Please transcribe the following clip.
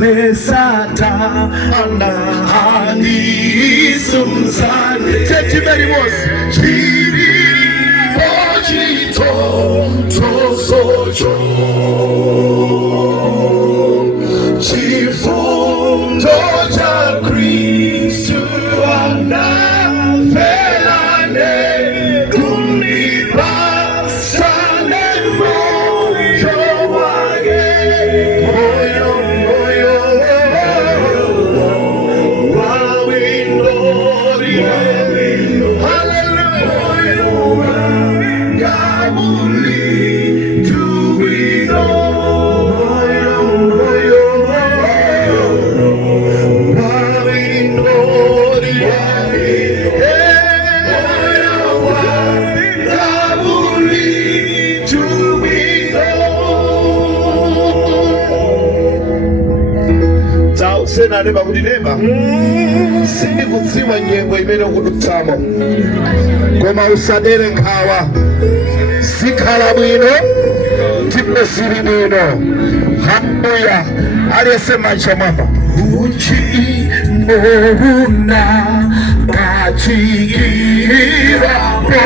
Lesata anahani sumsani tetimeri mos chiri ojito tosojo chifundo cha Kristu anafelane kunibasane moyo wage senane bakudineba sindi kutsiwa nyengo imene kudutamo koma usadere nkhawa sikhala bwino ndipo sili bwino. Haleluya. Aliyese maisha mwapa uchi mona kachigira po